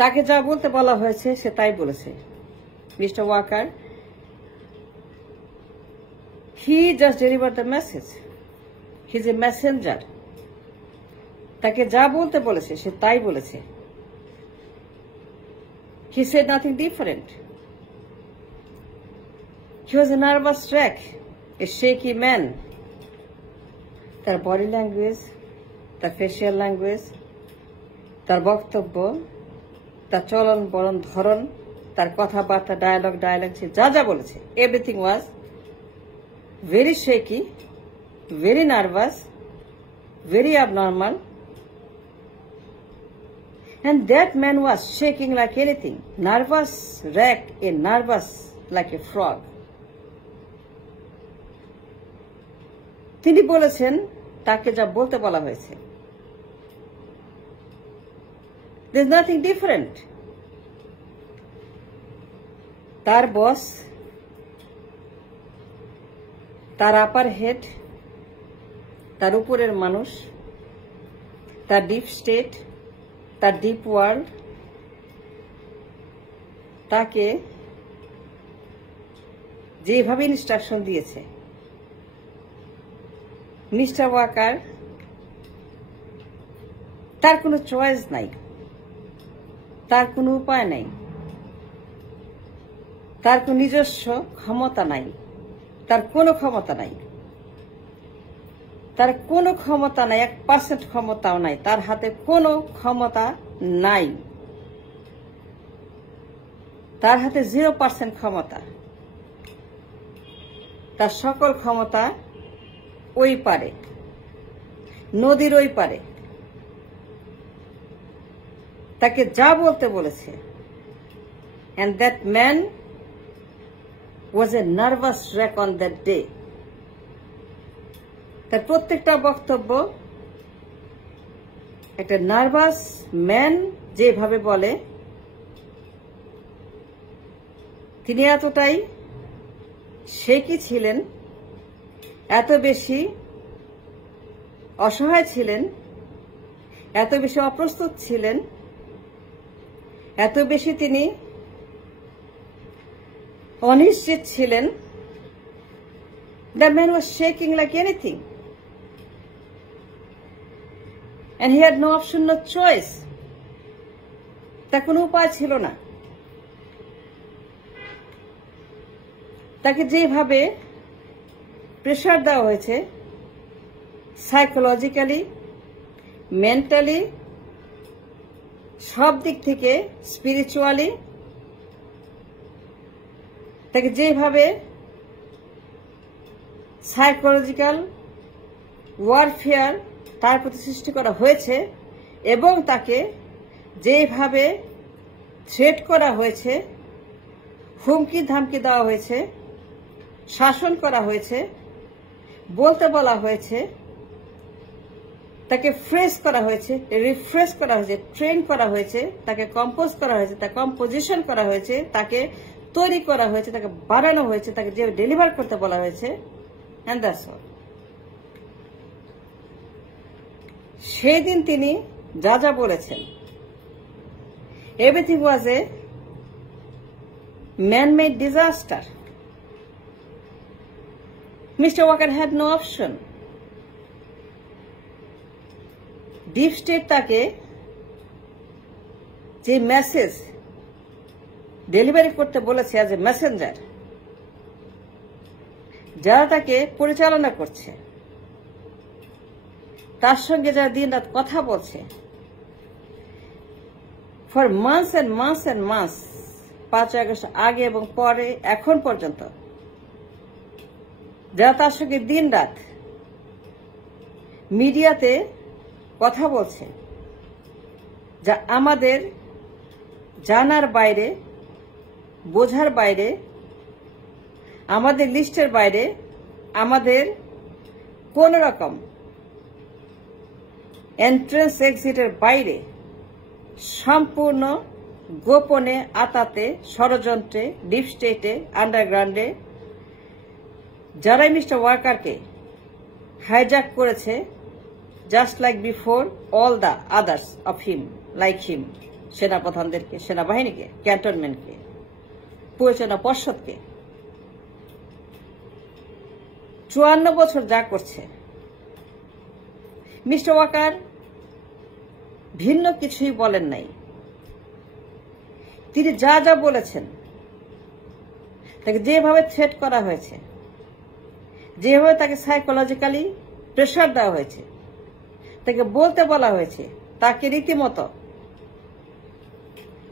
তাকে যা বলতে বলা হয়েছে সে তাই বলেছে। Mister Walker, he just deliver the message, he is a messenger. তাকে যা বলতে বলেছে সে তাই বলেছে। He said nothing different. He was a nervous wreck, a shaky man. তার বডি ল্যাঙ্গুয়েজ, তার ফেসিয়াল ল্যাঙ্গুয়েজ, তার বক্তব্য, তার চলন বলন ধরন, তার কথাবার্তা, ডায়ালগ সে যা যা বলেছে, everything was very শেকি, very nervous, very abnormal. And that man was shaking like anything. Nervous wreck, a nervous like a frog. তিনি বলেছেন তাকে যা বলতে বলা হয়েছে। There's nothing different. তার বস, তার আপার হেড, তার উপরের মানুষ, তার ডিপ স্টেট, তার ডিপ ওয়ার্ল্ড তাকে যেভাবে ইনস্ট্রাকশন দিয়েছে, মিস্টার ওয়াকার তার কোনো চয়েস নাই, তার কোনো উপায় নাই, তার কোনো নিজস্ব ক্ষমতা নাই, তার কোনো ক্ষমতা নাই, তার কোনো ক্ষমতা নাই, 1% ক্ষমতাও নাই, তার হাতে কোনো ক্ষমতা নাই, তার হাতে 0% ক্ষমতা। তার সকল ক্ষমতা ওই পারে, নদীর ওই পারে। তাকে যা বলতে বলেছে, and that man was a nervous wreck on that day. তার প্রত্যেকটা বক্তব্য একটা নার্ভাস ম্যান যেভাবে বলে, তিনি এতটাই শেকি ছিলেন, এত বেশি অসহায় ছিলেন, এত বেশি অপ্রস্তুত ছিলেন, এত বেশি তিনি অনিশ্চিত ছিলেন। The man was shaking like anything. And he had no option, no choice. তার কোনো উপায় ছিল না। তাকে যেভাবে প্রেশার দেওয়া হয়েছে, সাইকোলজিক্যালি, মেন্টালি, সব দিক থেকে, স্পিরিচুয়ালি, তাকে যেভাবে সাইকোলজিক্যাল ওয়ারফেয়ার তার প্রতি সৃষ্টি করা হয়েছে, এবং তাকে যেভাবে থ্রেট করা হয়েছে, হুমকি ধামকি দেওয়া হয়েছে, শাসন করা হয়েছে, বলতে বলা হয়েছে, তাকে ফ্রেশ করা হয়েছে, রিফ্রেশ করা হয়েছে, ট্রেন করা হয়েছে, তাকে কম্পোজ করা হয়েছে, তাকে কম্পোজিশন করা হয়েছে, তাকে তৈরি করা হয়েছে, তাকে বানানো হয়েছে, তাকে যে ডেলিভার করতে বলা হয়েছে, and that's all. সেই দিন তিনি যা যা বলেছেন, everything was A man-made disaster. Mr. Walker had no option. Deep state তাকে যে মেসেজ ডেলিভারি করতে বলেছে অ্যাজ এ মেসেঞ্জার, যারা তাকে পরিচালনা করছে, তার সঙ্গে যারা দিন রাত কথা বলছে, for months and months and months, 5 August আগে এবং পরে এখন পর্যন্ত, যারা তার সঙ্গে দিন রাত মিডিয়াতে কথা বলছে, যা আমাদের জানার বাইরে, বোঝার বাইরে, আমাদের লিস্টের বাইরে, আমাদের কোন রকম এন্ট্রেন্স এক্সিটের বাইরে, সম্পূর্ণ গোপনে, আতাতে, ষড়যন্ত্রে, ডিপ স্টেটে, আন্ডারগ্রাউন্ডে যারাই মিস্টার ওয়াকারকে হাইজ্যাক করেছে, just like before all the others of him, like him, সেনাপ্রধানদেরকে, সেনাবাহিনীকে, ক্যান্টনমেন্টকে, পরিচালনা পর্ষদকে। 54 বছর যা করছে, মিস্টার ওয়াকার ভিন্ন কিছুই বলেন নাই। তিনি যা যা বলেছেন, তাকে যেভাবে থ্রেট করা হয়েছে, যেভাবে তাকে সাইকোলজিক্যালি প্রেশার দেওয়া হয়েছে, তাকে বলতে বলা হয়েছে, তাকে রীতিমতো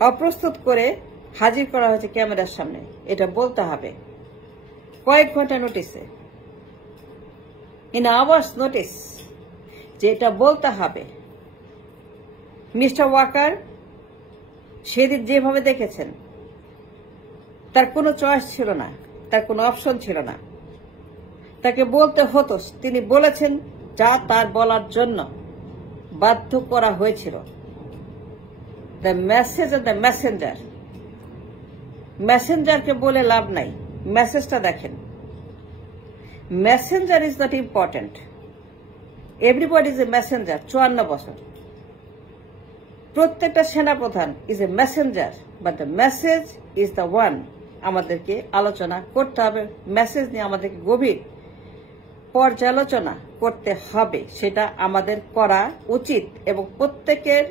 অপ্রস্তুত করে হাজির করা হয়েছে ক্যামেরার সামনে। এটা বলতে হবে কয়েক ঘন্টা নোটিসে, ইন আওয়ার্স নোটিস, যে এটা বলতে হবে। মিস্টার ওয়াকার সেদিন যেভাবে দেখেছেন, তার কোনো চয়েস ছিল না, তার কোনো অপশন ছিল না, তাকে বলতে হতো। তিনি বলেছেন যা তার বলার জন্য বাধ্য করা হয়েছিল। The message and the messenger, মেসেঞ্জারকে বলে লাভ নাই, মেসেজটা দেখেন। Messenger is not important, everybody is a messenger. 54 বছর প্রত্যেকটা সেনাপ্রধান is a messenger, but the message is the one. আমাদেরকে আলোচনা করতে হবে, মেসেজ নিয়ে আমাদেরকে গভীর পর্যালোচনা করতে হবে, সেটা আমাদের করা উচিত। এবং প্রত্যেকের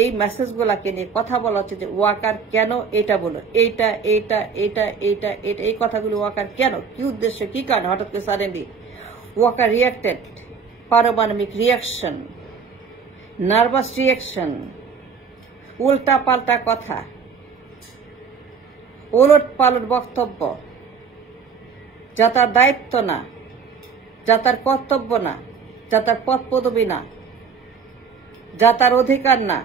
এই মেসেজগুলাকে নিয়ে কথা বলা উচিত যে ওয়াকার কেন এটা বলো, এইটা এইটা এইটা এইটা এইটা, এই কথাগুলো ওয়াকার কেন, কি উদ্দেশ্য, কি কারণে হঠাৎ করে সাডেনলি ওয়াকার রিয়াক্টেড। পারমাণবিক রিয়াকশন, নার্ভাস রিয়াকশন, উল্টা পাল্টা কথা, ওলট পালট বক্তব্য, যা তার দায়িত্ব না, যা তার কর্তব্য না, যা তার পদ পদবী না, যা তার অধিকার না,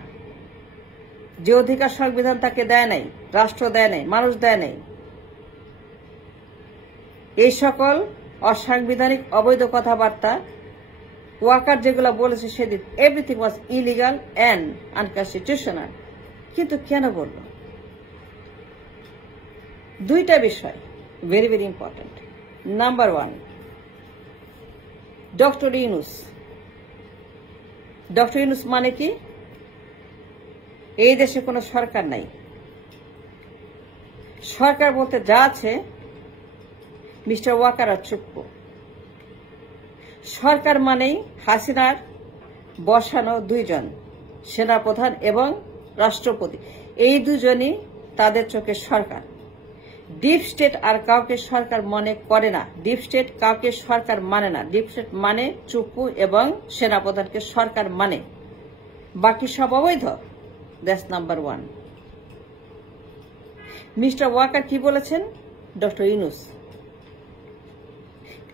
যে অধিকার সংবিধান তাকে দেয় নাই, রাষ্ট্র দেয় নাই, মানুষ দেয় নাই, এই সকল অসাংবিধানিক অবৈধ কথাবার্তা ওয়াকার যেগুলো বলেছে সেদিন, everything was illegal and unconstitutional. কিন্তু কেন বলল? দুইটা বিষয় very very important. Number 1, doctor Yunus. Doctor Yunus মানে কি? এই দেশে কোনো সরকার নাই। সরকার বলতে যা আছে মিস্টার ওয়াকার আর চুপ্পু। সরকার মানেই হাসিনার বসানো দুইজন, সেনাপ্রধান এবং রাষ্ট্রপতি, এই দুজনই তাদের চোখে সরকার। ডিপ স্টেট আর কাউকে সরকার মনে করে না, ডিপ স্টেট কাউকে সরকার মানে না। ডিপ স্টেট মানে চুপ্পু এবং সেনাপ্রধানকে সরকার মানে, বাকি সব অবৈধ। That's number 1। মিস্টার ওয়াকার কি বলেছেন? ডক্টর ইউনূস।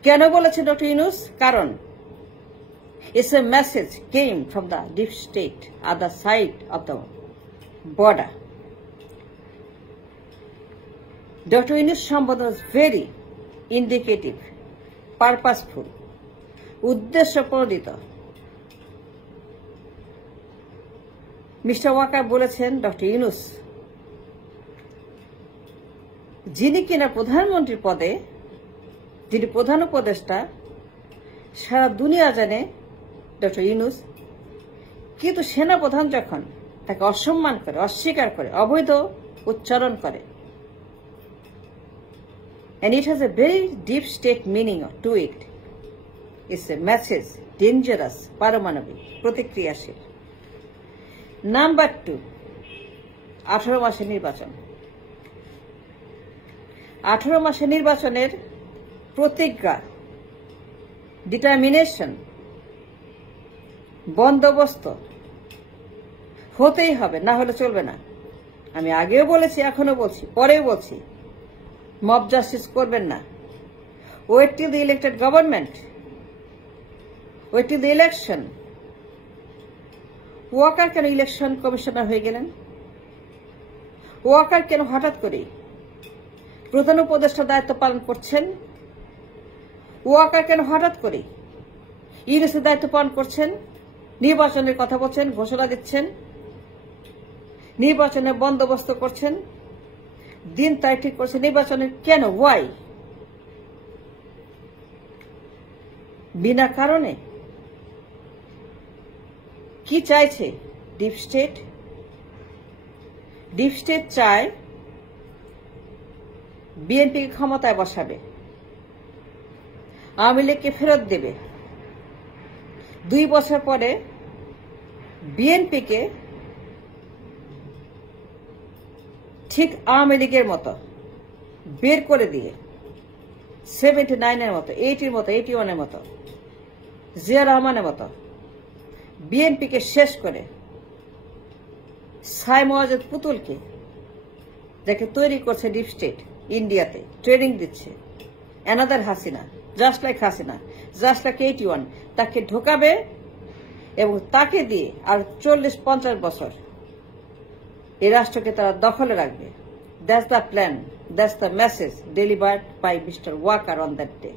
কেন বলেছেন ডক্টর ইউনূস? কারণ it's a message came from the deep state other side of the border. Dr. Yunus সম্বোধন was very indicative, purposeful, উদ্দেশ্য প্রণোদিত। মিস্টার ওয়াকার বলেছেন ডক্টর ইউনূস, যিনি কিনা প্রধানমন্ত্রীর পদে, যিনি প্রধান উপদেষ্টা, সারা দুনিয়া জানে ডক্টর ইউনূস, কিন্তু সেনাপ্রধান যখন তাকে অসম্মান করে, অস্বীকার করে, অবৈধ উচ্চারণ করে, and it has a very deep state meaning to it. It's a message, dangerous, পারমাণবিক, প্রতিক্রিয়াশীল। নাম্বার 2, 18 মাসের নির্বাচন। 18 মাসের নির্বাচনের প্রতিজ্ঞা, ডিটারমিনেশন, বন্দোবস্ত হতেই হবে, না হলে চলবে না। আমি আগেও বলেছি, এখনো বলছি, পরেও বলছি, মব জাস্টিস করবেন না। Wait till the elected government, wait till the election. Walker কেন ইলেকশন কমিশনার হয়ে গেলেন? ওয়াকার কেন হঠাৎ করে প্রধান উপদেষ্টার দায়িত্ব পালন করছেন? ওয়াকার কেন হঠাৎ করে ইউনূসের দায়িত্ব পালন করছেন? নির্বাচনের কথা বলছেন, ঘোষণা দিচ্ছেন, নির্বাচনের বন্দোবস্ত করছেন, দিন তারিখ ঠিক করছেন নির্বাচনের। কেন? ওয়াই? বিনা কারণে? কি চাইছে ডিপ স্টেট? ডিপ স্টেট চায় বিএনপিকে ক্ষমতায় বসাবে, আওয়ামী লীগকে ফেরত দেবে, 2 বছর পরে বিএনপিকে ঠিক আওয়ামী লীগের মতো বের করে দিয়ে 79-এর মতো, 80-র মতো, 81-এর মতো, জিয়া রহমানের মতো বিএনপিকে শেষ করে সাই মোয়াজ্জেদ পুতুলকে, যাকে তৈরি করছে ডিপ স্টেট ইন্ডিয়াতে, ট্রেনিং দিচ্ছে, another Hasina, just like Hasina, just like 81, তাকে ঢোকাবে এবং তাকে দিয়ে আর 40-50 বছর এই রাষ্ট্রকে তারা দখলে রাখবে। That's the plan, that's the message delivered by mister Walker on that day.